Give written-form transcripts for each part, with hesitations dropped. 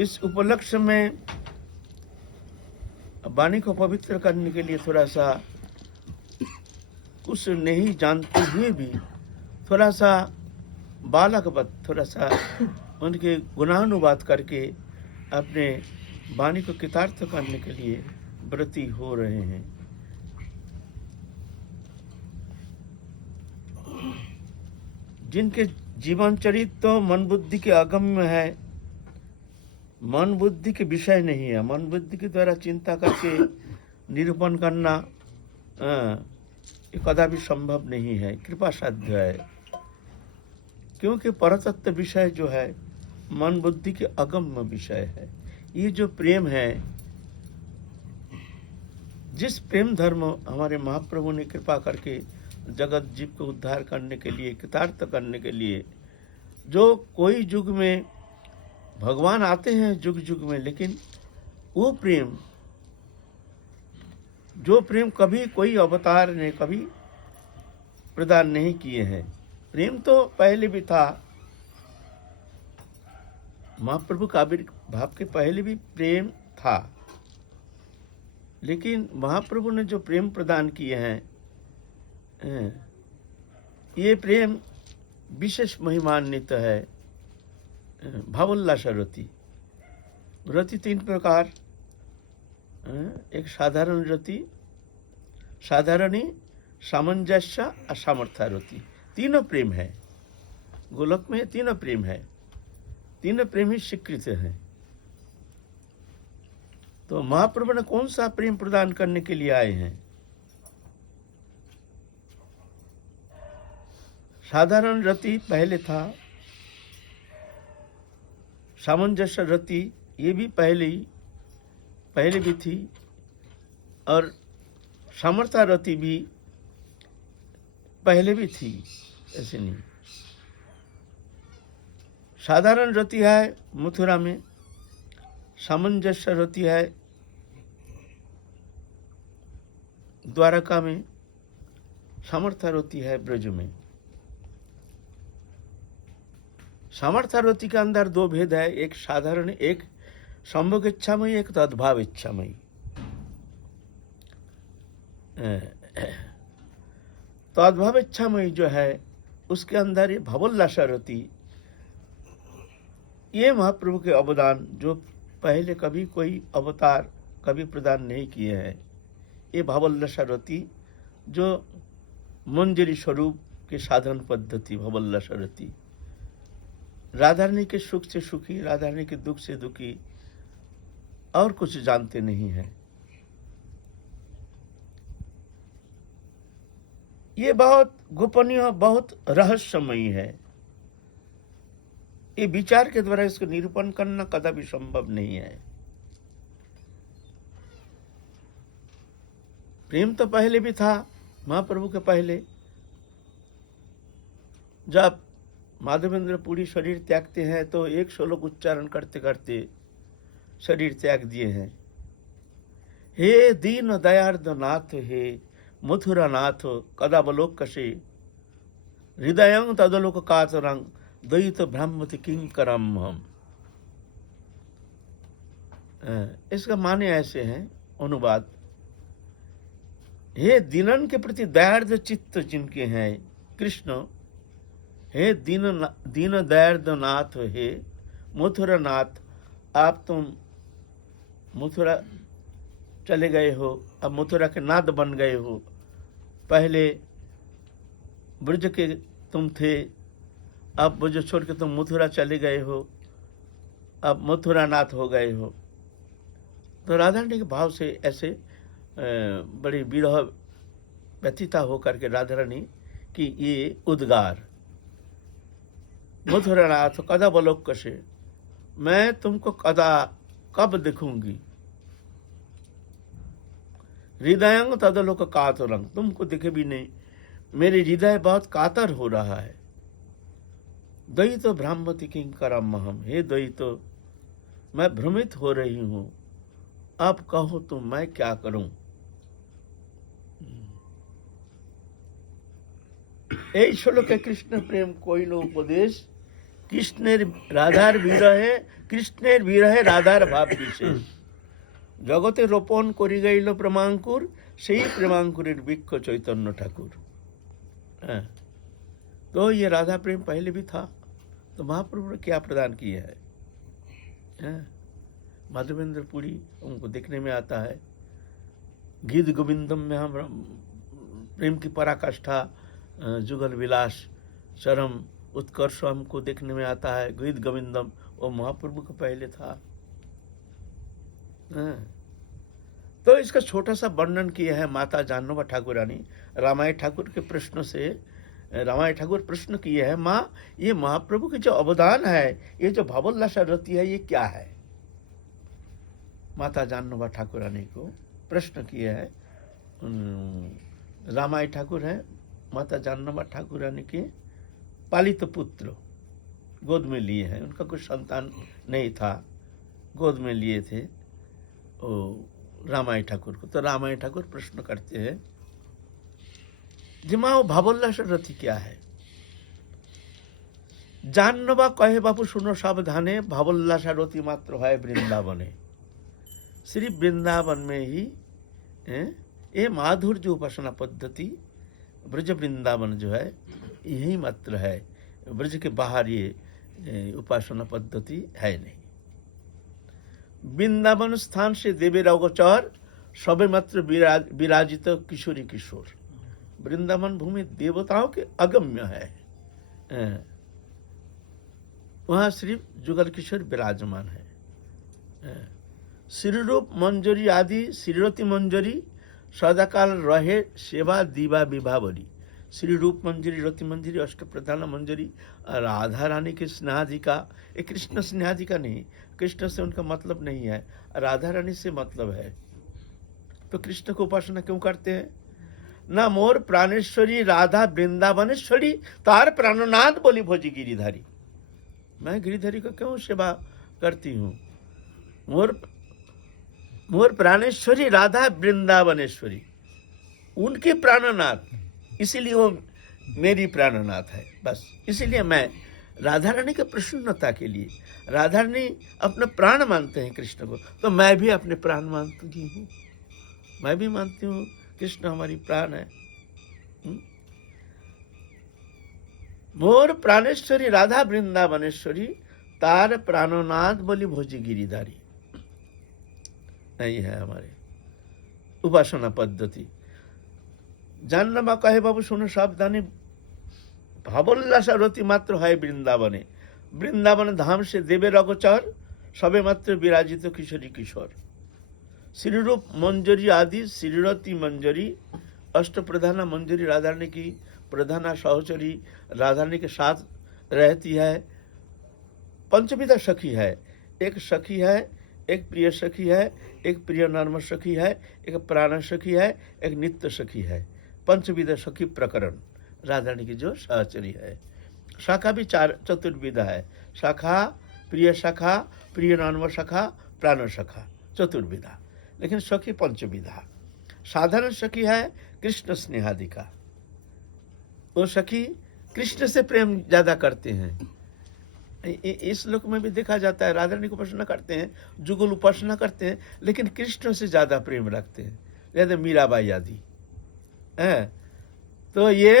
इस उपलक्ष्य में वाणी को पवित्र करने के लिए थोड़ा सा कुछ नहीं जानते हुए भी थोड़ा सा बालकवत थोड़ा सा उनके गुणानुवाद करके अपने वाणी को कृतार्थ करने के लिए व्रती हो रहे हैं। जिनके जीवन चरित्र तो मन बुद्धि के अगम्य है, मन बुद्धि के विषय नहीं है, मन बुद्धि के द्वारा चिंता करके निरूपण करना ये कदापि संभव नहीं है, कृपा साध्य है। क्योंकि परतत्व विषय जो है मन बुद्धि के अगम्य विषय है। ये जो प्रेम है, जिस प्रेम धर्म हमारे महाप्रभु ने कृपा करके जगत जीव को उद्धार करने के लिए, कृतार्थ करने के लिए, जो कोई युग में भगवान आते हैं युग युग में, लेकिन वो प्रेम, जो प्रेम कभी कोई अवतार ने कभी प्रदान नहीं किए हैं। प्रेम तो पहले भी था, महाप्रभु का आविर्भाव के पहले भी प्रेम था, लेकिन महाप्रभु ने जो प्रेम प्रदान किए हैं, ये प्रेम विशेष महिमान्वित है। भावोल्लास रति, रति तीन प्रकार, एक साधारण रति, साधारणी, सामंजस्य और सामर्थ्य रति, तीनों प्रेम है। गोलक में तीनों प्रेम है, तीनों प्रेम ही स्वीकृत हैं। तो महाप्रभु ने कौन सा प्रेम प्रदान करने के लिए आए हैं? साधारण रति पहले था, सामंजस्य रति ये भी पहले भी थी, और सामर्थ्य रति भी पहले भी थी, ऐसे नहीं। साधारण रति है मथुरा में, सामंजस्य रति है द्वारका में, सामर्थ्य रति है ब्रज में। सामर्थ्य रति के अंदर दो भेद है, एक साधारण, एक संभोग इच्छामयी, एक तद्भाव इच्छामयी। तद्भाव इच्छामयी जो है उसके अंदर ये भावोल्लास रति, ये महाप्रभु के अवदान जो पहले कभी कोई अवतार कभी प्रदान नहीं किए हैं। ये भावोल्लास रति जो मंजरी स्वरूप के साधन पद्धति, भावोल्लास रति, राधा रानी के सुख से सुखी, राधा रानी के दुख से दुखी, और कुछ जानते नहीं है। ये बहुत गोपनीय, बहुत रहस्यमयी है। ये विचार के द्वारा इसको निरूपण करना कदापि संभव नहीं है। प्रेम तो पहले भी था, महाप्रभु के पहले। जब माधवेंद्र पुरी शरीर त्यागते हैं तो एक श्लोक उच्चारण करते करते शरीर त्याग दिए हैं। हे दीन दयार्द नाथ, हे मथुरा नाथ, कदावलोकसे हृदयं तदलोक कातरं द्वैत ब्रह्मति किंकरम हम। इसका माने ऐसे हैं, अनुवाद, हे दीनन के प्रति दयार्द चित्त जिनके हैं कृष्ण, हे दीन दयार्द नाथ, हे मथुरा नाथ, आप तुम मथुरा चले गए हो, अब मथुरा के नाथ बन गए हो। पहले ब्रज के तुम थे, अब ब्रज छोड़ के तुम मथुरा चले गए हो, अब मथुरा नाथ हो गए हो। तो राधा रानी के भाव से ऐसे बड़ी विरह व्यथिता होकर के राधा रानी की ये उद्गार, मथुरा नाथ कदा बलोक से, मैं तुमको कब देखूंगी, हृदयंग तदलोक कातरंग, तुमको दिखे भी नहीं, मेरे हृदय बहुत कातर हो रहा है। द्वैतो भ्रामति किंकरम हम, हे द्वैतो मैं भ्रमित हो रही हूं, अब कहो तुम मैं क्या करूं। এই শ্লোকে কৃষ্ণ প্রেম কইল উপদেশ, কৃষ্ণের বিরহে রাধার ভাব বিশেষ, জগতে রোপণ করি গেল প্রেমাঙ্কুর, সেই प्रेमांकुरेर वृक्ष चैतन्य ठाकुर। तो ये राधा प्रेम पहले भी था, तो महाप्रभु ने क्या प्रदान किया है? माधवेंद्र पुरी हमको देखने में आता है, गीत गोविंदम में हम प्रेम की पराकाष्ठा, जुगल विलास, चरम उत्कर्ष हमको देखने में आता है। गीत गोविंदम वो महाप्रभु को पहले था। तो इसका छोटा सा वर्णन किया है माता जानोबा ठाकुरानी। रामायण ठाकुर के प्रश्न से रामायण ठाकुर प्रश्न किए हैं, माँ ये महाप्रभु के जो अवदान है, ये जो भावोल्लासा रति है, ये क्या है? माता जानोबा ठाकुरानी को प्रश्न किया है। रामायण ठाकुर है माता जानोबा ठाकुरानी के पालित पुत्र, गोद में लिए हैं। उनका कुछ संतान नहीं था, गोद में लिए थे ओ रामायण ठाकुर को। तो रामायण ठाकुर प्रश्न करते हैं, जिमा वो भावोल्लास रति क्या है? जानोबा कहे बापू सुनो सावधाने, भावोल्लास रति मात्र है वृंदावने। सिर्फ वृंदावन में ही ये माधुर्य उपासना पद्धति, ब्रज वृंदावन जो है यही मात्र है, ब्रज के बाहर ये उपासना पद्धति है नहीं। वृंदावन स्थान से देवे अगोचर, सबे मात्र विराजित किशोरी किशोर। वृंदावन भूमि देवताओं के अगम्य है, वहाँ सिर्फ जुगल किशोर विराजमान है। श्रीरूप मंजरी आदि श्रीरति मंजरी, सदाकाल रहे सेवा दीवा विभावरी। श्री रूप मंजरी, रति मंजरी, अष्ट प्रधान मंजरी, राधा रानी के स्नेहाधिका। ये कृष्ण स्नेहाधिका नहीं, कृष्ण से उनका मतलब नहीं है, राधा रानी से मतलब है। तो कृष्ण को उपासना क्यों करते हैं? ना मोर प्राणेश्वरी राधा वृंदावनेश्वरी, तार प्राणनाथ बोली भोजी गिरिधारी। मैं गिरिधारी को क्यों सेवा करती हूँ? मोर प्राणेश्वरी राधा वृंदावनेश्वरी, उनके प्राणनाथ, इसीलिए वो मेरी प्राणनाथ है। बस इसीलिए मैं राधा रानी के प्रसन्नता के लिए, राधा रानी अपना प्राण मानते हैं कृष्ण को, तो मैं भी अपने प्राण मानती हूँ। मैं भी मानती हूँ कृष्ण हमारी प्राण है। मोर प्राणेश्वरी राधा वृंदावनेश्वरी, तार प्राणनाथ बोली भोजी गिरिधारी। नहीं है हमारे उपासना पद्धति। जानोबा कहे बाबू सुनो सावधानी, भावोल्लास रति मात्र है वृंदावने। वृंदावन धाम से देवे अगोचर, सबे मात्र विराजित किशोरी किशोर। श्रीरूप मंजरी आदि श्रीरति मंजरी, अष्ट प्रधाना मंजरी राधा रानी की प्रधाना सहचरी राधा रानी के साथ रहती है। पंचविधा सखी है, एक सखी है, एक प्रिय सखी है, एक प्रिय नर्म सखी है, एक प्राण सखी है, एक नित्य सखी है। पंचविधा सखी प्रकरण राधा रानी की जो सहचरी है। शाखा भी चतुर्विधा है, शाखा, प्रिय शाखा, प्रिय नर्म सखा, प्राण सखा, चतुर्विधा। लेकिन सखी पंचविधा। साधारण सखी है कृष्ण स्नेहाधिका, वो सखी कृष्ण से प्रेम ज्यादा करते हैं। इस लोक में भी देखा जाता है, राधा रानी को उपासना करते हैं, जुगल उपासना करते हैं, लेकिन कृष्ण से ज्यादा प्रेम रखते हैं, जैसे मीराबाई आदि। तो ये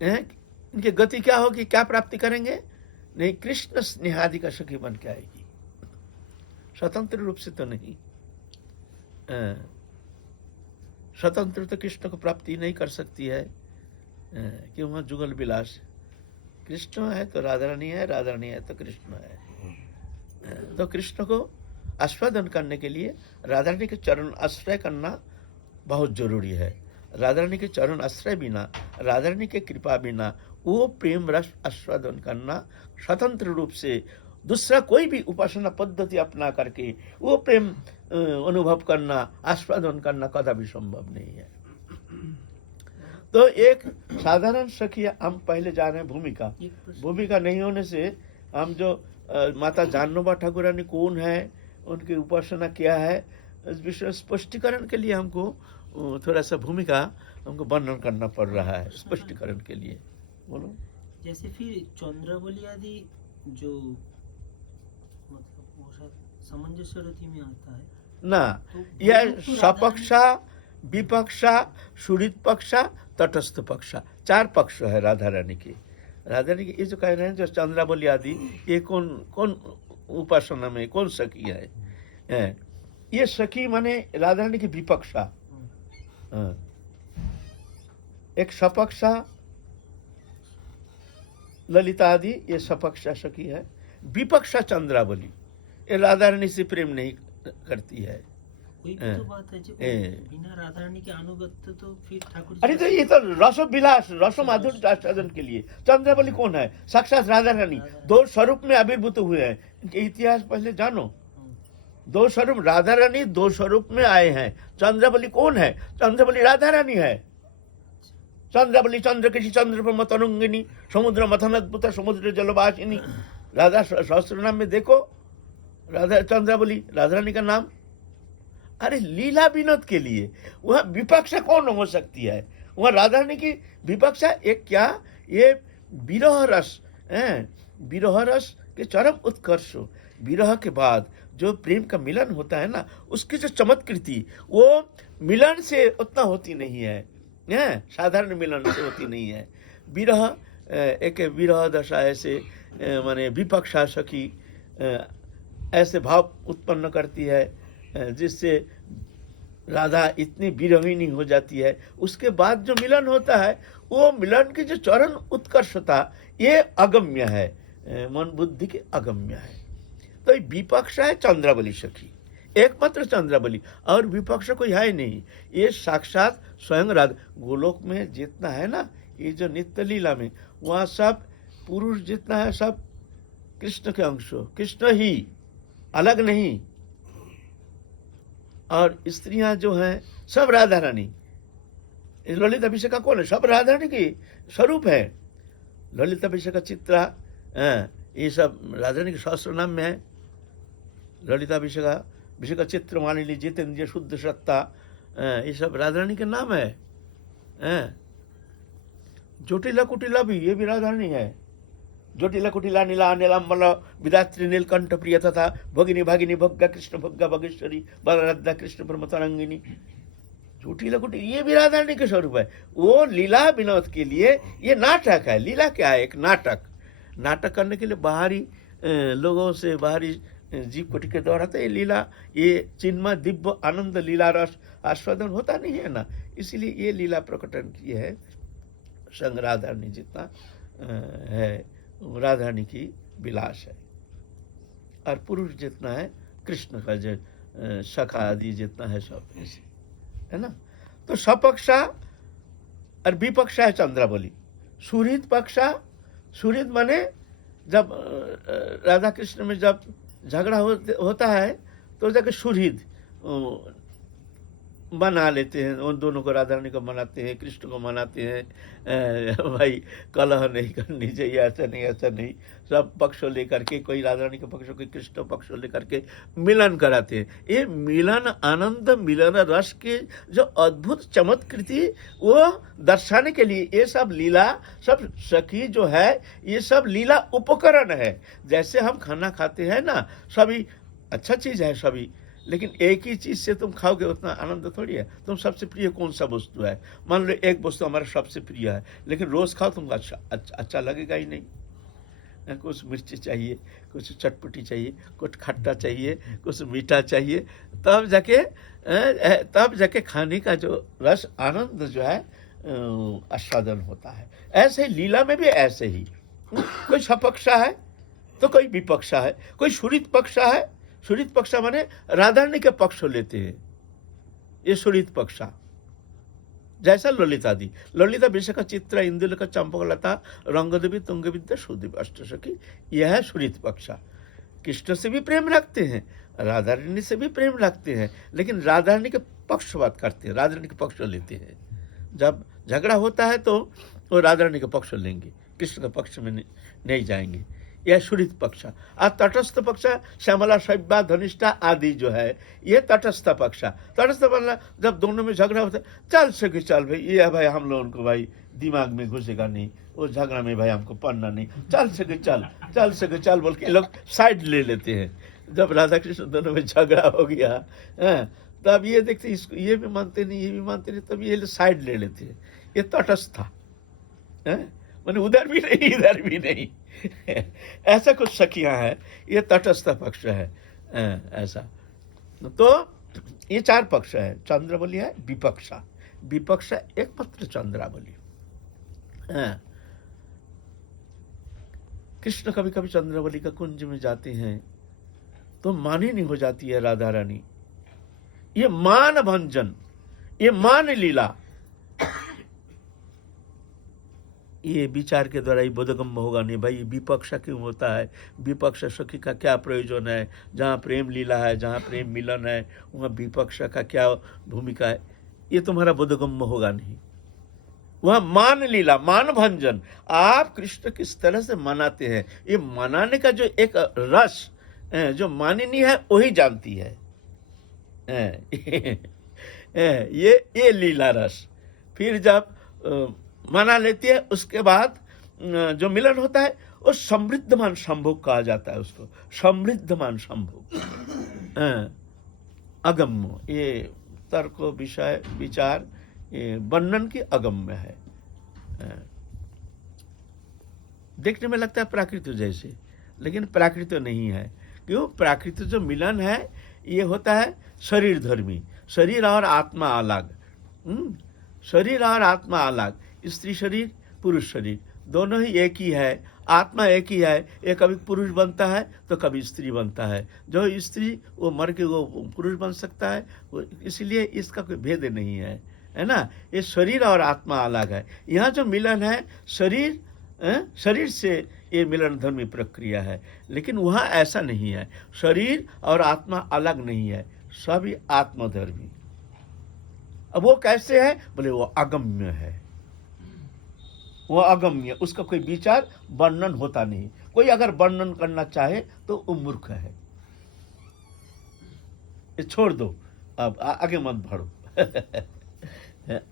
इनकी गति क्या होगी, क्या प्राप्ति करेंगे? नहीं, कृष्ण स्नेहादि का सखी बन के आएगी, स्वतंत्र रूप से तो नहीं। स्वतंत्र तो कृष्ण को प्राप्ति नहीं कर सकती है, क्यों? वहाँ जुगल विलास, कृष्ण है तो राधा रानी है, राधा रानी है तो कृष्ण है। तो कृष्ण को आस्वादन करने के लिए राधा रानी के चरण आश्रय करना बहुत जरूरी है। राधा रानी के चरण आश्रय बिना, राधा रानी के कृपा बिना वो प्रेम रस आस्वादन करना, स्वतंत्र रूप से दूसरा कोई भी उपासना पद्धति अपना करके वो प्रेम अनुभव करना, आस्वादन करना कदापि संभव नहीं है। तो एक साधारण सखी हम पहले जा रहे हैं भूमिका नहीं होने से हम जो माता जानोबा ठाकुरानी कौन है, उनकी उपासना क्या है, इस विषय स्पष्टीकरण के लिए हमको थोड़ा सा भूमिका हमको वर्णन करना पड़ रहा है, स्पष्टीकरण के लिए। बोलो। जैसे फिर चंद्रावली आदि जो मतलब वो शायद सामंजस्य रति में आता है, ना, तो यह भगवत तो सपक्षा, विपक्षा, सुहृद पक्षा, तटस्थ पक्षा, 4 पक्ष है राधा रानी की। राधा रानी की ये जो कह रहे हैं जो चंद्रावली आदि, ये कौन कौन उपासना में कौन सखी है? ये सखी माने राधा रानी की विपक्षा। हाँ। एक सपक्षा ललिता आदि, ये सपक्षा सखी है। विपक्षा चंद्रावली, ये राधा रानी से प्रेम नहीं करती है। कोई भी तो बात है जी, बिना राधा रानी के अनुगत्य तो फिर ठाकुर जी अरे तो ये तो रसो विलास, रसो माधुर्य साधन के लिए। चंद्रावली कौन है? साक्षात राधा रानी, 2 स्वरूप में आविर्भूत हुए हैं। इनके इतिहास पहले जानो। 2 स्वरूप, राधा रानी 2 स्वरूप में आए हैं। चंद्रावली कौन है? चंद्रावली राधा रानी है। चंद्रावली चंद्र किसी चंद्र पर मतनुंगिनी, समुद्र मथन अद्भुत, समुद्र जलवासिनी। राधा सहस्त्र नाम में देखो, राधा चंद्रावली राधा रानी का नाम। अरे लीला विनोद के लिए वह विपक्षा कौन हो सकती है? वह राधा रानी की विपक्षा एक क्या, ये विरह रस है। विरह रस के चरम उत्कर्ष, विरह के बाद जो प्रेम का मिलन होता है ना, उसकी जो चमत्कृति वो मिलन से उतना होती नहीं है, साधारण मिलन से होती नहीं है। विरह एक विरह दशा ऐसे माने विपक्षा सखी ऐसे भाव उत्पन्न करती है जिससे राधा इतनी विरहिणी हो जाती है। उसके बाद जो मिलन होता है, वो मिलन की जो चरण उत्कर्षता, ये अगम्य है, मन बुद्धि के अगम्य है। तो ये विपक्ष है चंद्रावली सखी, एकमात्र चंद्रावली, और विपक्ष कोई है नहीं। ये साक्षात स्वयं राधा। गोलोक में जितना है ना, ये जो नित्य लीला में, वहाँ सब पुरुष जितना है सब कृष्ण के अंश, कृष्ण ही, अलग नहीं। और स्त्रियां जो हैं सब राधा रानी। ललित अभिषेक का कौन है? सब राधा रानी की स्वरूप है। ललित अभिषेक का चित्रा, ये सब राधा रानी के सहस्त्र नाम में है। ललित अभिषेक का चित्र मान लीजिए, जितेंद्रिय शुद्ध सत्ता, ये सब राधा रानी के नाम है। जोटिला कुटिला भी, ये भी राधा रानी है। जोटिला कुटिला नीला नीलांबल विदात्री नीलकंठ प्रिय तथा भगिनी भागिनी भग्गा कृष्ण भग्गा भगेश्वरी बलरद्दा कृष्ण परमतरंगिनी। जोटिला कुटिला ये भी राधा रानी के स्वरूप है। वो लीला विनोद के लिए ये नाटक है। लीला क्या है? एक नाटक। नाटक करने के लिए बाहरी लोगों से, बाहरी जीव कोटि के द्वारा तो ये लीला, ये चिन्मय दिव्य आनंद लीला रस आस्वादन होता नहीं है ना, इसीलिए ये लीला प्रकटन की है। संग राधा रानी जितना है, राधा रानी की विलास है। और पुरुष जितना है, कृष्ण का जो सखा आदि जितना है, सब ऐसे है ना। तो सपक्षा और विपक्षा है चंद्रावली। सुहृद पक्षा, सुहृद माने जब राधा कृष्ण में जब झगड़ा होता है तो जाके सुहृद बना लेते हैं। उन दोनों को, राधा रानी को मनाते हैं, कृष्ण को मनाते हैं, भाई कलह नहीं करनी चाहिए, ऐसा नहीं ऐसा नहीं, सब पक्ष लेकर के, कोई राधा रानी का पक्ष, कोई कृष्ण पक्ष लेकर के मिलन कराते हैं। ये मिलन आनंद, मिलन रस के जो अद्भुत चमत्कृति वो दर्शाने के लिए ये सब लीला, सब सखी जो है, ये सब लीला उपकरण है। जैसे हम खाना खाते हैं ना, सभी अच्छा चीज़ है सभी, लेकिन एक ही चीज़ से तुम खाओगे उतना आनंद थोड़ी है। तुम सबसे प्रिय कौन सा वस्तु है? मान लो एक वस्तु हमारा सबसे प्रिय है, लेकिन रोज़ खाओ तुमको अच्छा लगेगा ही नहीं। कुछ मिर्ची चाहिए, कुछ चटपटी चाहिए, कुछ खट्टा चाहिए, कुछ मीठा चाहिए, तब जाके खाने का जो रस आनंद जो है आस्वादन होता है। ऐसे ही लीला में भी ऐसे ही कोई सपक्षा है तो कोई विपक्षा है, कोई सुहृद पक्षा है। सुहृद पक्षा माने राधा रानी के पक्ष लेते हैं, ये सुहृद पक्षा। जैसा ललिता दी, ललिता विशाखा चित्रा इंदुलेखा चंपकलता रंगदेवी तुंगविद्या सुदेव अष्टसखी, यह है सुहृद पक्षा। कृष्ण से भी प्रेम रखते हैं, राधा रानी से भी प्रेम रखते हैं, लेकिन राधा रानी के पक्षपात करते हैं, राधा रानी के पक्ष लेते हैं। जब झगड़ा होता है तो वो राधा रानी के पक्ष लेंगे, कृष्ण के पक्ष में नहीं जाएंगे। यह सुरित पक्ष। और तटस्थ पक्ष श्यामला, शैव्या, धनिष्ठा आदि जो है ये तटस्थ पक्ष। तटस्थ मतलब जब दोनों में झगड़ा होता है, चल सके चल भाई, ये है भाई हम लोगों को भाई दिमाग में घुसेगा नहीं, वो झगड़ा में भाई हमको पढ़ना नहीं, चल सके चल, चल सके चल बोल के लोग साइड ले लेते हैं। जब राधा कृष्ण दोनों में झगड़ा हो गया तब ये देखते इसको ये भी मानते नहीं, ये भी मानते नहीं, तब ये साइड ले लेते हैं। ये तटस्थ था, मैंने उधर भी नहीं इधर भी नहीं ऐसा कुछ सखियां है, ये तटस्थ पक्ष है ऐसा। तो ये 4 पक्ष है, चंद्रावली है, विपक्षा, विपक्षा एक पत्र चंद्रावली। कृष्ण कभी कभी चंद्रावली का कुंज में जाते हैं तो मानी नहीं हो जाती है राधा रानी। ये मान भंजन, ये मान लीला, ये विचार के द्वारा ही बोधगम्य होगा नहीं भाई। विपक्ष क्यों होता है, विपक्ष सखी का क्या प्रयोजन है, जहाँ प्रेम लीला है, जहाँ प्रेम मिलन है, वहाँ विपक्ष का क्या भूमिका है, ये तुम्हारा बोधगम्य होगा नहीं। वह मान लीला, मान भंजन, आप कृष्ण किस तरह से मनाते हैं, ये मनाने का जो एक रस जो मानिनी है वही जानती है। ये लीला रस फिर जब मना लेती है, उसके बाद जो मिलन होता है वो समृद्धमान संभोग कहा जाता है उसको, समृद्धमान संभोग। अगम्य, ये तर्क विषय विचार वर्णन की अगम्य है। देखने में लगता है प्राकृत जैसे, लेकिन प्राकृत नहीं है। क्यों? प्राकृत जो मिलन है ये होता है शरीर धर्मी, शरीर और आत्मा अलग। शरीर और आत्मा अलग, स्त्री शरीर पुरुष शरीर दोनों ही एक ही है, आत्मा एक ही है। ये कभी पुरुष बनता है तो कभी स्त्री बनता है, जो स्त्री वो मर के वो पुरुष बन सकता है, इसलिए इसका कोई भेद नहीं है, है ना। ये शरीर और आत्मा अलग है। यहाँ जो मिलन है शरीर शरीर से ये मिलन धर्मी प्रक्रिया है, लेकिन वहाँ ऐसा नहीं है, शरीर और आत्मा अलग नहीं है, सभी आत्मधर्मी। अब वो कैसे है बोले, वो अगम्य है, वो अगम्य, उसका कोई विचार वर्णन होता नहीं। कोई अगर वर्णन करना चाहे तो वो मूर्ख है। ये छोड़ दो, अब आगे मत बढ़ो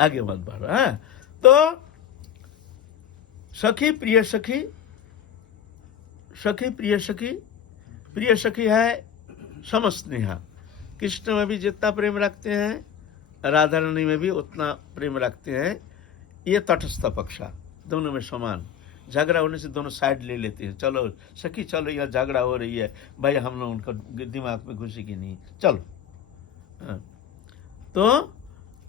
आगे मत बढ़ो। हाँ, तो सखी प्रिय सखी, सखी प्रिय सखी, प्रिय सखी है समस्नेहा। कृष्ण में भी जितना प्रेम रखते हैं राधा रानी में भी उतना प्रेम रखते हैं। ये तटस्थ पक्षा, दोनों में समान। झगड़ा होने से दोनों साइड ले लेते हैं, चलो सखी चलो यहाँ झगड़ा हो रही है भाई, हम लोग उनका दिमाग में घुसेगी नहीं, चलो। तो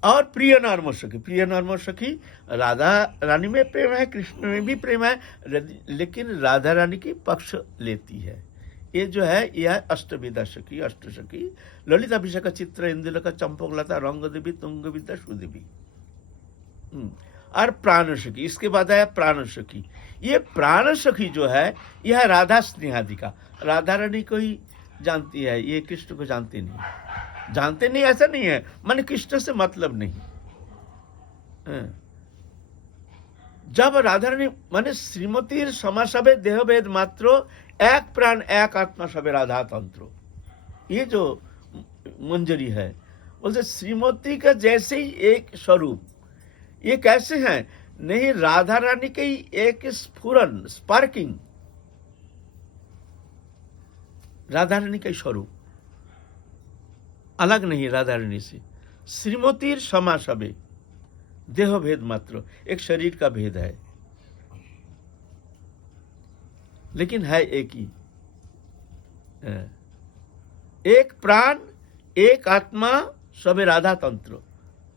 और प्रिय नॉर्मल सखी, प्रिय नॉर्मल सखी, राधा रानी में प्रेम है, कृष्ण में भी प्रेम है, लेकिन राधा रानी की पक्ष लेती है। ये जो है यह अष्टविदा सखी, अष्ट सखी, ललिता अभिषेक चित्र इंदुलेखा चंपकलता रंग देवी तुंग विद्या सुदेवी और प्राण सखी। इसके बाद आया प्राण सखी। ये प्राण सखी जो है यह राधा स्नेहादिका, राधा रानी को ही जानती है, ये कृष्ण को जानती नहीं। जानते नहीं ऐसा नहीं है, मन कृष्ण से मतलब नहीं। जब राधा रानी माने श्रीमतीर समासभे देहभेद मात्र, एक प्राण एक आत्मा सबे राधा तंत्र, ये जो मंजरी है बोलते श्रीमती का जैसे ही एक स्वरूप। ये कैसे हैं? नहीं, राधा रानी के ही एक स्फुरन, स्पार्किंग, राधा रानी का स्वरूप अलग नहीं राधा रानी से। श्रीमतीर समासभे देह भेद मात्र, एक शरीर का भेद है, लेकिन है एक ही। एक प्राण एक आत्मा सबे राधा तंत्र।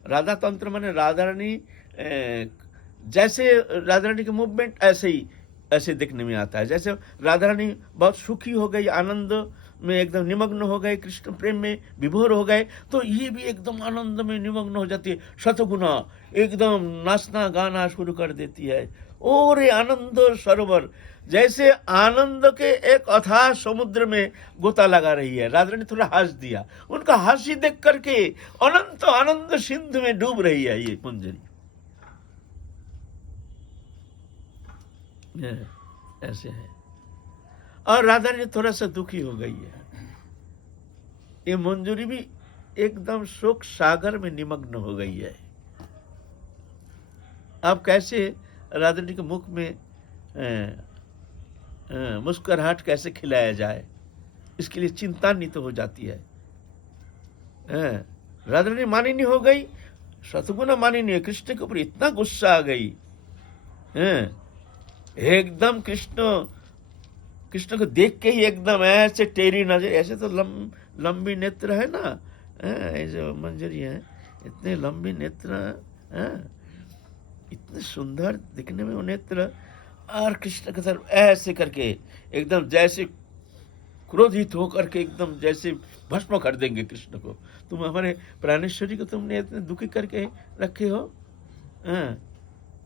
राधा तंत्र माने राधा रानी जैसे राधा रानी के मूवमेंट ऐसे देखने में आता है। जैसे राधा रानी बहुत सुखी हो गई, आनंद में एकदम निमग्न हो गए, कृष्ण प्रेम में विभोर हो गए, तो ये भी एकदम आनंद में निमग्न हो जाती है, शतगुना एकदम नाचना गाना शुरू कर देती है। और ये आनंद सरोवर, जैसे आनंद के एक अथाह समुद्र में गोता लगा रही है। राधा रानी थोड़ा हंस दिया, उनका हंसी देख करके अनंत आनंद सिंधु में डूब रही है ये मंजरी। ऐसे है। और राधा रानी थोड़ा सा दुखी हो गई है। ये मंजूरी भी एकदम शोक सागर में निमग्न हो गई है। अब कैसे राधा रानी के मुख में मुस्कुराहट कैसे खिलाया जाए, इसके लिए चिंतान्वित हो जाती है। राधा रानी मानिनी हो गई, शतगुना मानिनी है। कृष्ण के ऊपर इतना गुस्सा आ गई, एकदम कृष्ण को देख के ही एकदम ऐसे टेढ़ी नजर, ऐसे तो लंबी नेत्र है ना, ऐसे मंजरी है, इतने लंबी नेत्र, इतने सुंदर दिखने में वो नेत्र, और कृष्ण की तरफ ऐसे करके एकदम जैसे क्रोधित होकर के एकदम जैसे भस्म कर देंगे कृष्ण को। तुम हमारे प्राणेश्वरी को तुमने इतने दुखी करके रखे हो,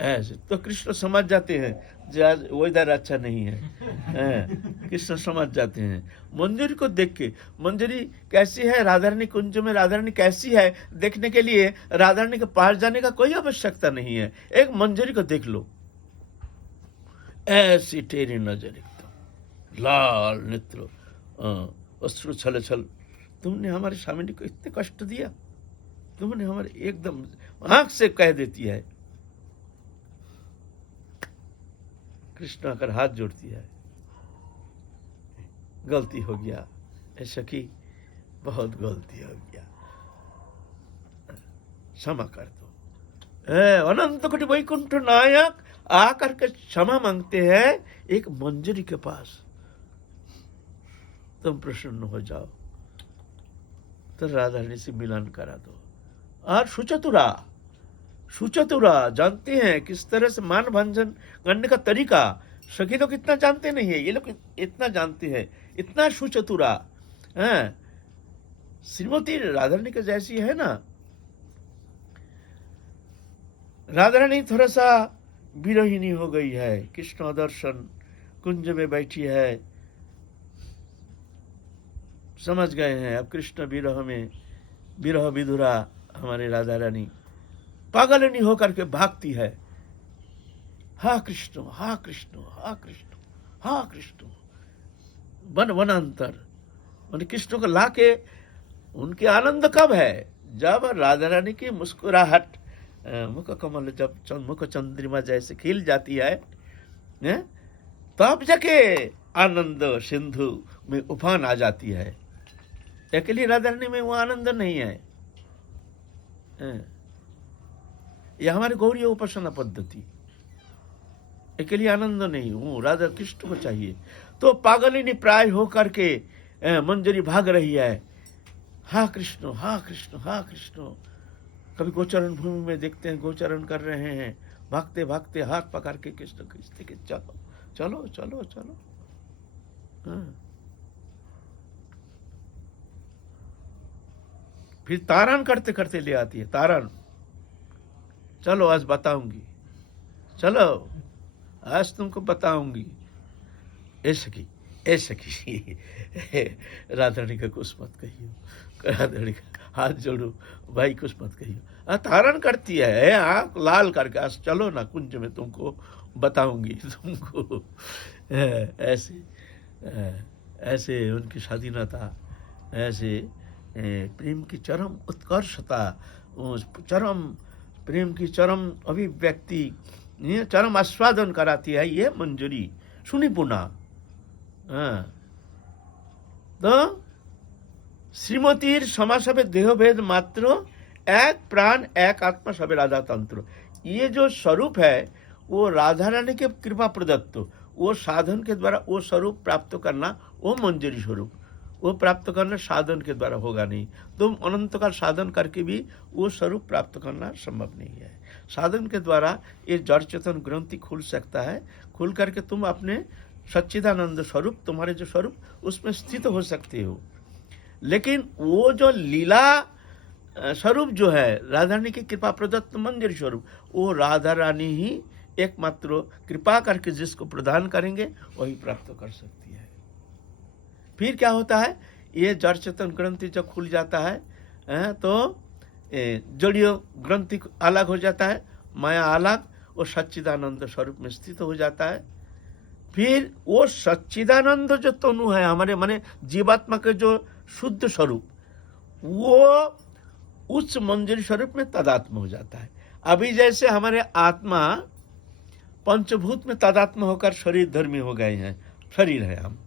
ऐसे तो कृष्ण समझ जाते हैं जो आज वेदर अच्छा नहीं है। कृष्ण समझ जाते हैं। मंजरी को देख के, मंजरी कैसी है राधा रानी कुंज में, राधा रानी कैसी है देखने के लिए राधा रानी के पास जाने का कोई आवश्यकता नहीं है। एक मंजरी को देख लो, ऐसी टेढ़ी नजर, एकदम लाल नेत्र, अश्रु छल छल। तुमने हमारे स्वामी को इतने कष्ट दिया, तुमने हमारे एकदम आंख से कह देती है। कृष्ण आकर हाथ जोड़ती है, गलती हो गया ऐसा कि बहुत गलती हो गया, क्षमा कर दो। अनंत कोटि वैकुंठ नायक आकर के क्षमा मांगते हैं एक मंजरी के पास। तुम प्रसन्न हो जाओ तो राधा रानी से मिलन करा दो। और सुचतुरा जानते हैं किस तरह से मान भंजन करने का तरीका। सखी लोग इतना जानते नहीं है, ये लोग इतना जानते हैं, इतना सुचतुरा। श्रीमती राधा रानी के जैसी है ना। राधा रानी थोड़ा सा विरहिणी हो गई है, कृष्ण दर्शन कुंज में बैठी है, समझ गए हैं अब कृष्ण विरह में, विरह विधुरा हमारी राधा रानी पागलनी होकर के भागती है। हा कृष्ण हा कृष्ण हा कृष्ण हा कृष्ण, वन वनांतर। उन कृष्ण को लाके उनके आनंद कब है, जब राधा रानी की मुस्कुराहट, मुख कमल जब मुख चंद्रिमा जैसे खिल जाती है, तब जाके आनंद सिंधु में उफान आ जाती है। अकेली राधा रानी में वो आनंद नहीं है। यह हमारी गौरी उपासना पद्धति, अकेली आनंद नहीं, हूँ राधा कृष्ण को चाहिए। तो पागलिनी प्राय होकर के मंजरी भाग रही है, हा कृष्ण हा कृष्ण हा कृष्ण। कभी गोचरण भूमि में देखते हैं गोचरण कर रहे हैं, भागते भागते हाथ पकड़ के कृष्ण खींचते कि चलो चलो चलो चलो। फिर तारण करते करते ले आती है, तारण, चलो आज बताऊंगी, चलो आज तुमको बताऊंगी। ऐसे की राधा रानी का कुछ मत कहियो, राधा रानी का हाथ जोड़ो भाई, कुछ मत कहियो। तारण करती है, आंख लाल करके, आज चलो ना कुंज में तुमको बताऊंगी तुमको। ऐसे ऐसे उनकी स्वाधीनता, ऐसे प्रेम की चरम उत्कर्षता, चरम प्रेम की चरम अभिव्यक्ति, ये चरम आस्वादन कराती है ये मंजरी। सुनी पुना। तो श्रीमतीर क्षमा सबे देहभेद मात्र, एक प्राण एक आत्मा सबे राधा तंत्र। ये जो स्वरूप है वो राधा रानी के कृपा प्रदत्त, वो साधन के द्वारा वो स्वरूप प्राप्त करना, वो मंजरी स्वरूप वो प्राप्त करना साधन के द्वारा होगा नहीं। तुम अनंत काल साधन करके भी वो स्वरूप प्राप्त करना संभव नहीं है। साधन के द्वारा ये जड़ चेतन ग्रंथि खुल सकता है, खुल करके तुम अपने सच्चिदानंद स्वरूप, तुम्हारे जो स्वरूप, उसमें स्थित हो सकते हो। लेकिन वो जो लीला स्वरूप जो है राधा रानी की कृपा प्रदत्त मंजरी स्वरूप, वो राधा रानी ही एकमात्र कृपा करके जिसको प्रदान करेंगे वही प्राप्त कर सकती है। फिर क्या होता है, ये जड़ चेतन ग्रंथि जब खुल जाता है तो जड़ीय ग्रंथि अलग हो जाता है, माया अलग, वो सच्चिदानंद स्वरूप में स्थित हो जाता है। फिर वो सच्चिदानंद जो तनु है हमारे माने जीवात्मा के जो शुद्ध स्वरूप, वो उस मंजूरी स्वरूप में तदात्म हो जाता है। अभी जैसे हमारे आत्मा पंचभूत में तदात्म होकर शरीर धर्मी हो गए हैं, शरीर है हम,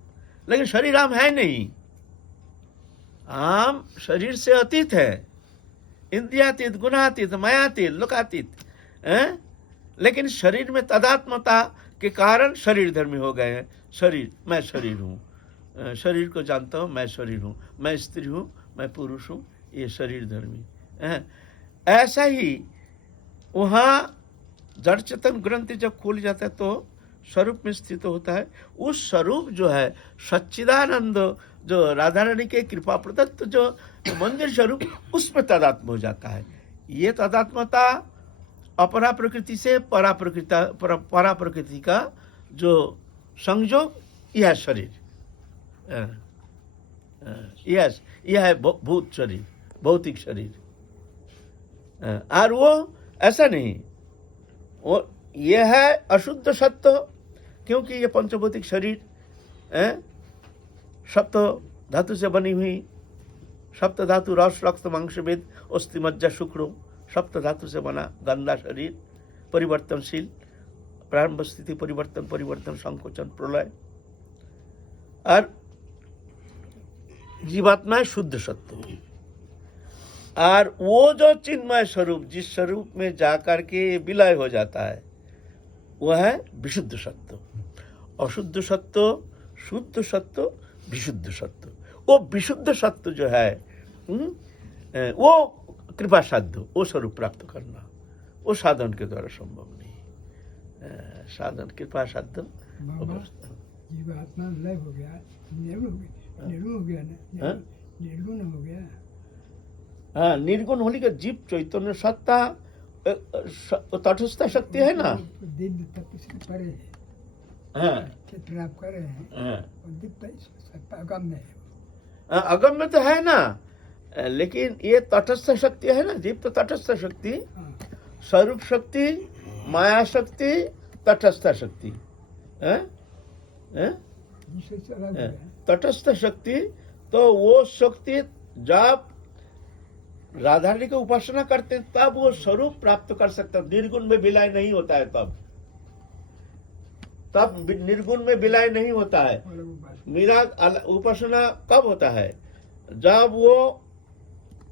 लेकिन शरीर हम है नहीं, हम शरीर से अतीत है, इंद्रियातीत, गुणातीत, मायातीत, लोकातीत हैं? लेकिन शरीर में तदात्मता के कारण शरीर धर्मी हो गए हैं। शरीर, मैं शरीर हूँ, शरीर को जानता हूँ, मैं शरीर हूँ, मैं स्त्री हूँ, मैं पुरुष हूँ, ये शरीर धर्मी हैं। ऐसा ही वहाँ जड़ चेतन ग्रंथि जब खोल जाता है तो स्वरूप में स्थित होता है। उस स्वरूप जो है सच्चिदानंद, जो राधा रानी के कृपा प्रदत्त जो मंदिर स्वरूप, उसमें तदात्म हो जाता है। ये तदात्मता अपरा प्रकृति से परा प्रकृति का जो संयोग, यह शरीर, यह है भूत शरीर, भौतिक शरीर। और वो ऐसा नहीं, वो ये है अशुद्ध सत्व, क्योंकि ये पंचभौतिक शरीर सप्त धातु से बनी हुई, सप्त धातु रस रक्त मांस वेद अस्थि मज्जा शुक्र, सप्त धातु से बना गंदा शरीर, परिवर्तनशील, प्रारंभ स्थिति परिवर्तन, परिवर्तन संकोचन प्रलय। और जीवात्मा शुद्ध सत्व, और वो जो चिन्मय स्वरूप, जिस स्वरूप में जाकर के विलय हो जाता है, वह है विशुद्ध सत्व। अशुद्ध सत्व, शुद्ध सत्व, विशुद्ध सत्व। वो विशुद्ध सत्व जो है वो कृपा साध्य, वो स्वरूप प्राप्त करना वो साधन के द्वारा संभव नहीं। साधन कृपा साध्य। जीवात्मा लय हो गया, निर्गुण हो गया ना, निर्गुण हो गया। हाँ, निर्गुण होने का जीव चैतन्य सत्ता तटस्थ शक्ति है ना, दिव्य तत्व से परे है, हाँ, प्राप्त कर रहे हैं, हाँ, दिव्य सत्ता अगम्य है। अगम्य तो है ना, लेकिन ये तटस्थ शक्ति है ना, जीव तो तटस्थ शक्ति, स्वरूप शक्ति, माया शक्ति, तटस्थ शक्ति, तटस्थ शक्ति। तो वो शक्ति जब राधा रानी की उपासना करते हैं तब वो स्वरूप प्राप्त कर सकते हैं। निर्गुण में विलय नहीं होता है, तब निर्गुण में विलय नहीं होता है। मेरा उपासना कब होता है? जब वो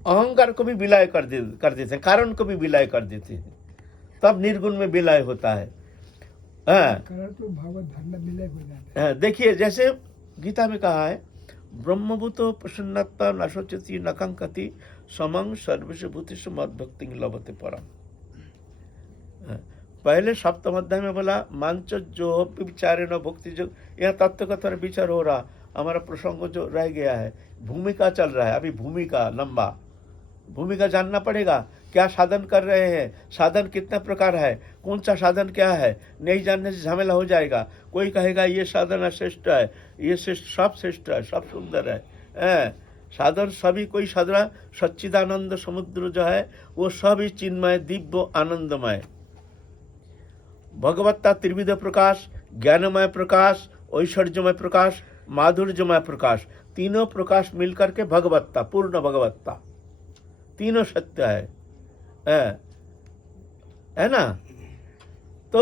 अहंकार को भी विलय कर देते हैं, कारण को भी विलय कर देते हैं, तब निर्गुण में विलय होता है। तो भगवत धर्म विलय हो जाता है। देखिए, जैसे गीता में कहा है, ब्रह्मभूतो प्रसन्नता न शोचति न कंकति समं सर्वस्य भूतेषु मद्भक्ति लभते परम। पहले सप्तम अध्याय में बोला मांच जो विचारे न भक्ति जो, यह तत्व का थोड़ा विचार हो रहा, हमारा प्रसंग जो रह गया है, भूमिका चल रहा है अभी, भूमिका लंबा, भूमिका जानना पड़ेगा। क्या साधन कर रहे हैं, साधन कितना प्रकार है, कौन सा साधन क्या है, नहीं जानने से झमेला हो जाएगा। कोई कहेगा ये साधन श्रेष्ठ है, ये श्रेष्ठ है, सब सुंदर है। साधन सभी, कोई साधना सच्चिदानंद समुद्र जो है वो सभी चिन्मय, दिव्य, आनंदमय, भगवत्ता त्रिविध प्रकाश, ज्ञानमय प्रकाश, ऐश्वर्यमय प्रकाश, माधुर्यमय प्रकाश, तीनों प्रकाश मिलकर के भगवत्ता, पूर्ण भगवत्ता, तीनों सत्य है ना। तो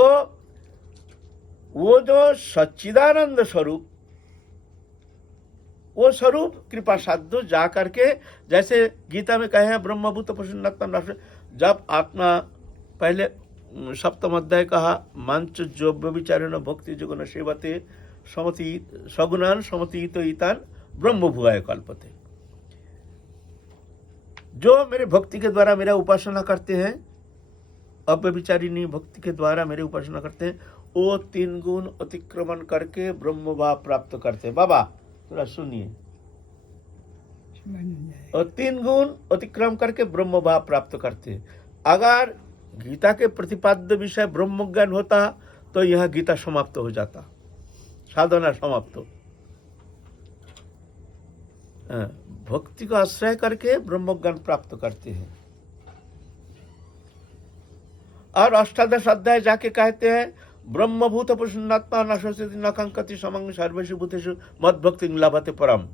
वो जो सच्चिदानंद स्वरूप, वो स्वरूप कृपा साध्य जा करके, जैसे गीता में कहे हैं ब्रह्मभूत प्रसन्नता, जब आत्मा, पहले सप्तम अध्याय कहा मंच जो विचारण भक्ति जुगुण सेवते समति सगुणान समति तो ईतान ब्रह्म भुआय कल्पते। जो मेरे भक्ति के द्वारा मेरा उपासना करते हैं, अव्यभिचारिणी भक्ति के द्वारा मेरे उपासना करते हैं, वो 3 गुण अतिक्रमण करके ब्रह्म भाव प्राप्त करते हैं। बाबा थोड़ा सुनिए, और 3 गुण अतिक्रम करके ब्रह्म भाव प्राप्त करते हैं। अगर गीता के प्रतिपाद्य विषय ब्रह्म ज्ञान होता तो यह गीता समाप्त हो जाता, साधना समाप्त। भक्ति का आश्रय करके ब्रह्म ज्ञान प्राप्त करते हैं। और अष्टादश अध्याय जाके कहते हैं ब्रह्मभूत प्रसन्नात्मा न शोचति न कांक्षति समं सर्वेषु भूतेषु मद भक्ति लभते परम।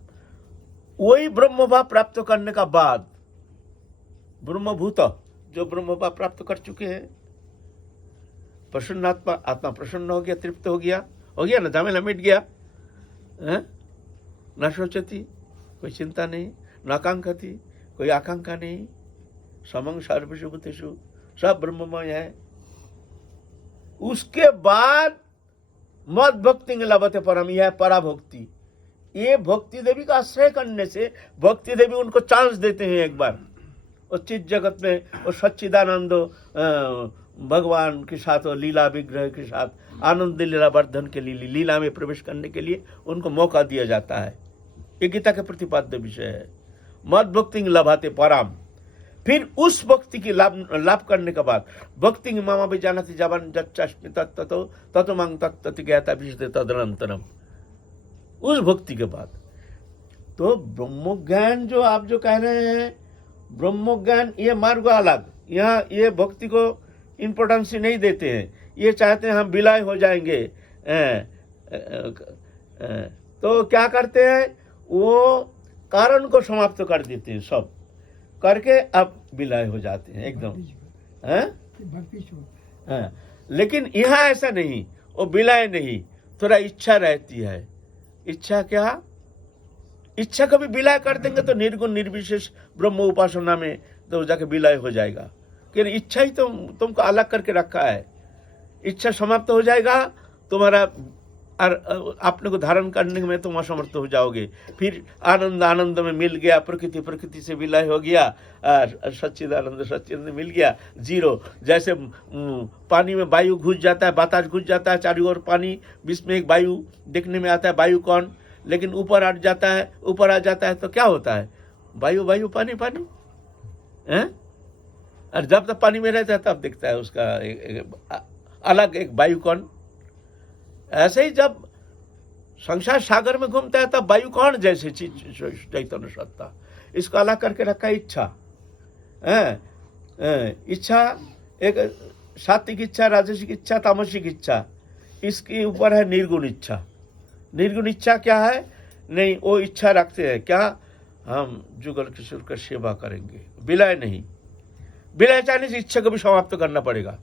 वही ब्रह्म भाव प्राप्त करने का बाद, ब्रह्मभूत जो ब्रह्म भाव प्राप्त कर चुके हैं, प्रसन्नात्मा, आत्मा प्रसन्न हो गया, तृप्त हो गया ना, झमेला मिट गया, न सोचती कोई चिंता नहीं, न कांक्षति कोई आकांक्षा नहीं, समं सर्वेषु भूतेषु सब ब्रह्ममय है। उसके बाद मद भक्ति लभते परम, यह है पराभक्ति। ये भक्ति देवी का आश्रय करने से भक्ति देवी उनको चांस देते हैं एक बार, और चित्त जगत में और सच्चिदानंद भगवान के साथ और लीला विग्रह के साथ आनंद लीला वर्धन के लिए, लीला में प्रवेश करने के लिए उनको मौका दिया जाता है। ये गीता के प्रतिपाद्य विषय है। मद भक्ति लभाते पराम। फिर उस भक्ति की लाभ करने के बाद, भक्ति मामा भी जाना थी जवान जच्चास्मि तत्तो ततो मांग तत्त ज्ञाता विशुद्धि तदनंतरम। उस भक्ति के बाद तो ब्रह्म ज्ञान जो आप जो कह रहे हैं, ब्रह्म ज्ञान ये मार्ग अलग, यहाँ ये भक्ति को इम्पोर्टेंस नहीं देते हैं। ये चाहते हैं हम विलय हो जाएंगे, तो क्या करते हैं, वो कारण को समाप्त कर देते हैं, सब करके अब विलय हो जाते हैं एकदम, भक्ति छोड़। हाँ, लेकिन यहाँ ऐसा नहीं, वो विलय नहीं, थोड़ा इच्छा रहती है। इच्छा क्या, इच्छा कभी विलय कर देंगे तो निर्गुण निर्विशेष ब्रह्म उपासना में तो जाके विलय हो जाएगा। कि इच्छा ही तुमको अलग करके रखा है। इच्छा समाप्त हो जाएगा, तुम्हारा अपने को धारण करने में तुम असमर्थ हो जाओगे। फिर आनंद आनंद में मिल गया, प्रकृति प्रकृति से विलय हो गया, सच्चिदानंद सच्चिदानंद मिल गया, जीरो। जैसे पानी में वायु घुस जाता है, बतास घुस जाता है, चारों ओर पानी, बीच में एक वायु देखने में आता है, वायु कौन, लेकिन ऊपर आ जाता है, ऊपर आ जाता है तो क्या होता है, वायु वायु पानी पानी है। और जब तक पानी में रहता है तब दिखता है उसका अलग एक वायु कौन। ऐसे ही जब संसार सागर में घूमता है तब वायु कौन जैसे चैतन्य सत्ता, इसको अलग करके रखा है इच्छा। इच्छा एक सात्विक इच्छा, राजसिक इच्छा, तामसिक इच्छा, इसके ऊपर है निर्गुण इच्छा। निर्गुण इच्छा क्या है, नहीं वो इच्छा रखते हैं क्या, हम जुगल किशोर का सेवा करेंगे, विलय नहीं। विलय चाहने से इच्छा को भी समाप्त करना पड़ेगा,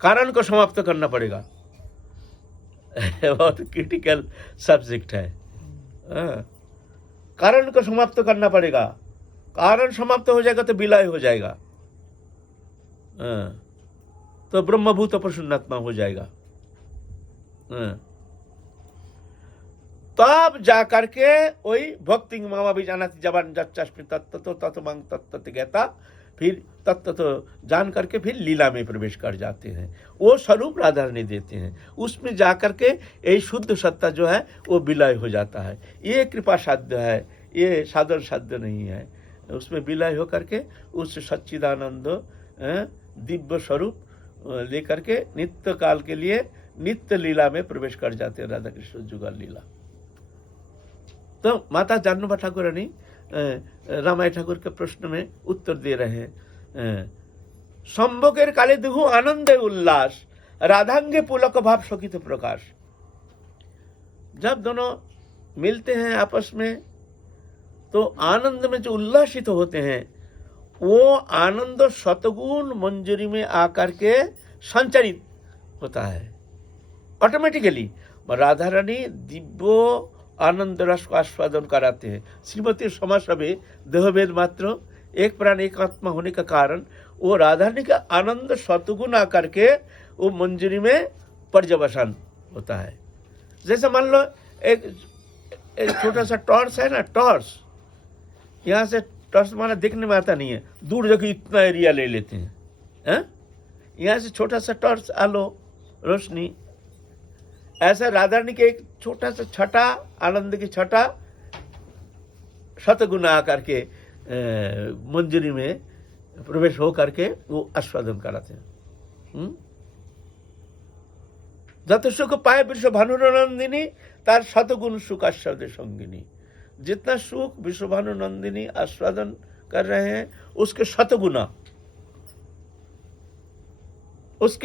कारण को समाप्त करना पड़ेगा। बहुत क्रिटिकल सब्जेक्ट है। कारण को समाप्त करना पड़ेगा, कारण समाप्त हो जाएगा तो विलय हो जाएगा, तो ब्रह्मभूत प्रसन्नात्मा हो जाएगा। तब जाकर के वही भक्ति मामा भी जाना थी जवान जच्चास्मि तत्तो तत्मांग तत्त ज्ञाता, फिर तत्व तो जान करके फिर लीला में प्रवेश कर जाते हैं। वो स्वरूप राधा रानी देते हैं, उसमें जाकर के यही शुद्ध सत्ता जो है वो विलय हो जाता है। ये कृपा साध्य है, ये साधन साध्य नहीं है। उसमें विलय हो करके उस सच्चिदानंद दिव्य स्वरूप लेकर के नित्य काल के लिए नित्य लीला में प्रवेश कर जाते हैं, राधा कृष्ण जुगल लीला। तो माता जानवा ठाकुर रानी रामाय ठाकुर के प्रश्न में उत्तर दे रहे हैं। संभोगेर काले देहु आनंदे उल्लास, राधांगे पुलक भाव सकित प्रकाश। जब दोनों मिलते हैं आपस में तो आनंद में जो उल्लासित होते हैं, वो आनंद शतगुण मंजरी में आकर के संचरित होता है ऑटोमेटिकली। राधा रानी दिव्य आनंद रस को आस्वादन कराते हैं। श्रीमती समासवे देहभेद मात्र, एक प्राण एक आत्मा होने का कारण वो राधा रानी का आनंद शतगुण आकर के वो मंजरी में पर्यवसान होता है। जैसे मान लो एक छोटा सा टॉर्च है ना, टॉर्च यहाँ से टॉर्च माना देखने में आता नहीं है, दूर जाके इतना एरिया ले लेते हैं। यहाँ से छोटा सा टॉर्च आलो रोशनी, ऐसा राधा रानी के एक छोटा सा छटा, आनंद की छटा शतगुना आकर के मंजरी में प्रवेश हो करके वो आस्वादन कराते हैं। যত সুখ পায় विश्व भानुनंदिनी तार शतगुण सुख आस्वादे संगिनी। जितना सुख विश्व भानुनंदिनी आस्वादन कर रहे हैं उसके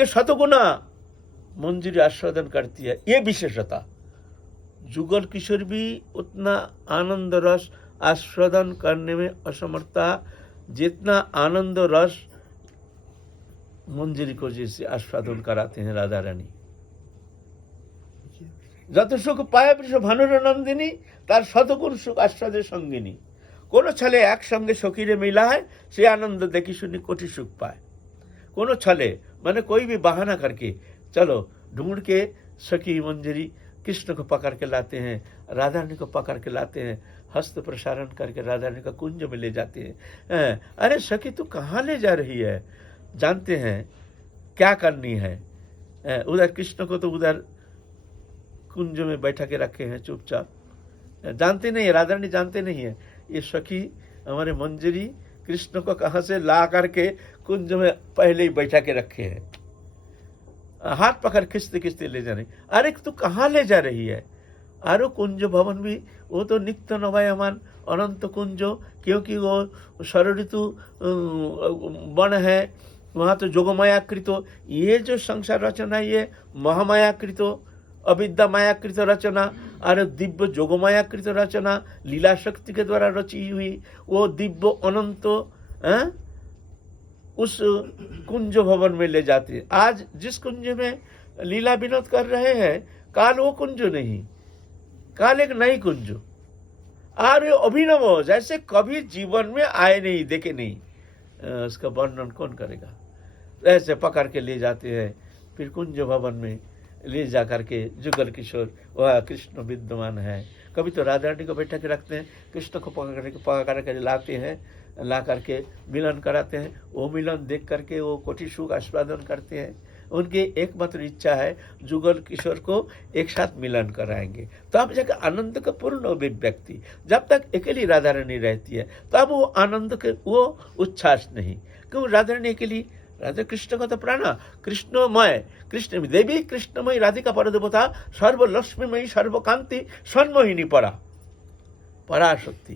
शतगुना मंजरी आस्वादन करती है, ये विशेषता। जुगल किशोर भी उतना आनंद रस आस्वादन करने में असमर्थता जितना आनंद रस मंजरी को जैसे आस्वादन कराते हैं राधा रानी। যত সুখ পায় বৃষ ভানুর নন্দিনী, তার শতগুণ সুখ আস্বাদের সঙ্গিনী। কোনো ছলে একসঙ্গে সখীরে मिलाए, से आनंद देखी सुनी कोटि सुख पाए। कोनो छले माने कोई भी बहाना करके चलो ढूंढ के सखी मंजरी कृष्ण को पकड़ के लाते हैं, राधा रानी को पकड़ के लाते हैं, हस्त प्रसारण करके राधा रानी का कुंज में ले जाते हैं। अरे सखी तू कहाँ ले जा रही है, जानते हैं क्या करनी है। उधर कृष्ण को तो उधर कुंज में बैठा के रखे हैं चुपचाप, जानते नहीं है, राधा रानी जानते नहीं है ये सखी हमारे मंजरी कृष्ण को कहाँ से ला करके कुंज में पहले ही बैठा के रखे हैं, हाथ पकड़ खींचते खींचते ले जाने। अरे तू कहाँ ले जा रही है। अरे कुंज भवन भी वो तो नित्य नवायमान अनंत कुंज, क्योंकि वो षड़-ऋतु वन है, वहाँ तो जोगमायाकृत। ये जो संसार रचना ये महामायाकृत अविद्या मायाकृत रचना और दिव्य जोगमायाकृत रचना लीला शक्ति के द्वारा रची हुई वो दिव्य अनंत उस कुंज भवन में ले जाते हैं। आज जिस कुंज में लीला विनोद कर रहे हैं काल वो कुंज नहीं, काल एक नई कुंज और ये अभिनव जैसे कभी जीवन में आए नहीं देखे नहीं, उसका वर्णन कौन करेगा। ऐसे पकड़ के ले जाते हैं, फिर कुंज भवन में ले जा करके जुगल किशोर वह कृष्ण विद्यमान है। कभी तो राधा रानी को बैठा के रखते हैं, कृष्ण को पकड़ के लाते हैं, ला करके मिलन कराते हैं। वो मिलन देख करके वो कोटि सुख आस्वादन करते हैं। उनकी एकमात्र इच्छा है जुगल किशोर को एक साथ मिलन कराएंगे, तब जाकर आनंद का पूर्ण अभिव्यक्ति। जब तक अकेली राधा रानी रहती है तब वो आनंद के वो उच्छ्वास नहीं, क्यों राधा रानी अकेली। राधा कृष्ण का तो प्राणा कृष्णमय, कृष्ण देवी कृष्णमयी राधिका परदेवता सर्व लक्ष्मीमयी सर्वकांति सन्मोहिनी पराशक्ति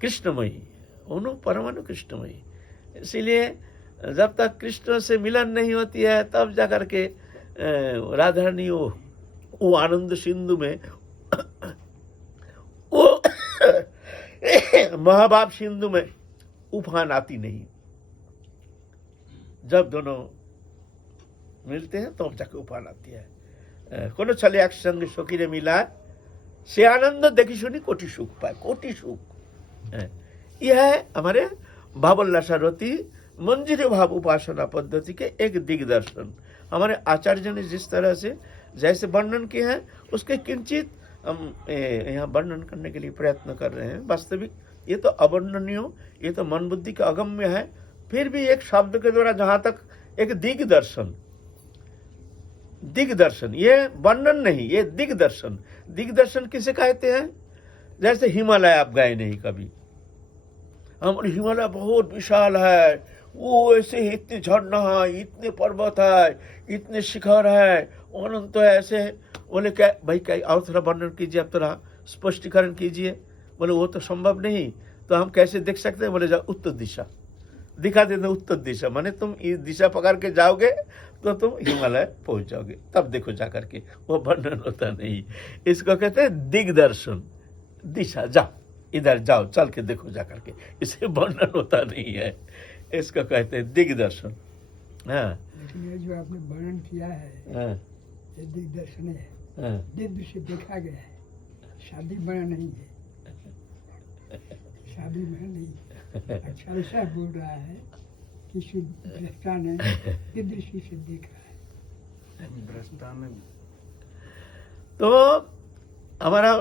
कृष्णमयी, उन्हों परमाणु कृष्णमयी। इसीलिए जब तक कृष्ण से मिलन नहीं होती है तब जाकर के राधा रानी वो आनंद सिंधु में वो महाभाव सिंधु में उफान आती नहीं। जब दोनों मिलते हैं तो जाके उफान आती है। कोनो छले एक संग सखीरे मिला, से आनंद देखी सुनी कोटि सुख पाए, कोटि सुख। यह है हमारे भावोल्लासारती मंजरी भाव उपासना पद्धति के एक दिग्दर्शन। हमारे आचार्य ने जिस तरह से जैसे वर्णन किए हैं उसके किंचित हम यहाँ वर्णन करने के लिए प्रयत्न कर रहे हैं। वास्तविक ये तो अवर्णनीय, ये तो मन बुद्धि का अगम्य है, फिर भी एक शब्द के द्वारा जहाँ तक एक दिग्दर्शन, दिग्दर्शन ये वर्णन नहीं, ये दिग्दर्शन। दिग्दर्शन किसे कहते हैं। जैसे हिमालय आप गए नहीं कभी, हमारे हिमालय बहुत विशाल है, वो ऐसे ही इतने झरना है, इतने पर्वत है, इतने शिखर है, अनंत है, ऐसे बोले क्या भाई क्या और थोड़ा वर्णन कीजिए, आप थोड़ा स्पष्टीकरण कीजिए। बोले वो तो संभव नहीं, तो हम कैसे देख सकते हैं। बोले जाओ उत्तर दिशा दिखा देते, उत्तर दिशा माने तुम इस दिशा पकड़ के जाओगे तो तुम हिमालय पहुंच जाओगे, तब देखो जा करके। वो वर्णन होता नहीं, इसको कहते हैं दिग्दर्शन। दिशा जाओ, इधर जाओ, चल के देखो जा करके, इसे वर्णन होता नहीं है, इसको कहते हैं दिग्दर्शन। हाँ, लेकिन ये जो आपने वर्णन किया है हाँ, ये दिग्दर्शन है, हाँ, दिव्य से देखा गया है, शादी बना नहीं है, शादी बना नहीं है। अच्छा ऐसा बोल रहा है किसी दृष्टा ने दिव्य से देखा है। दृष्टा ने तो हमारा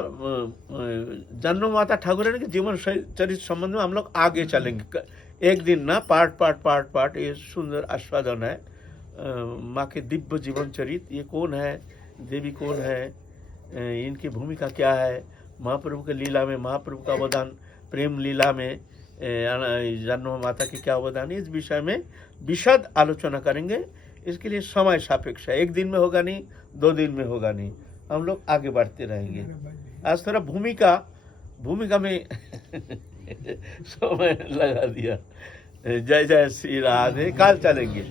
जन्म माता ठाकुरानी के जीवन चरित्र संबंध में हम लोग आगे चलेंगे। एक दिन ना पार्ट ये सुंदर आस्वादन है। माँ के दिव्य जीवन चरित्र, ये कौन है, देवी कौन है, इनकी भूमिका क्या है, महाप्रभु के लीला में महाप्रभु का अवदान, प्रेम लीला में जन्म माता की क्या अवदान है, इस विषय में विशद आलोचना करेंगे। इसके लिए समय सापेक्ष है, एक दिन में होगा नहीं, 2 दिन में होगा नहीं, हम लोग आगे बढ़ते रहेंगे। आज थोड़ा भूमिका में समय लगा दिया। जय जय श्री राधे, काल चलेंगे।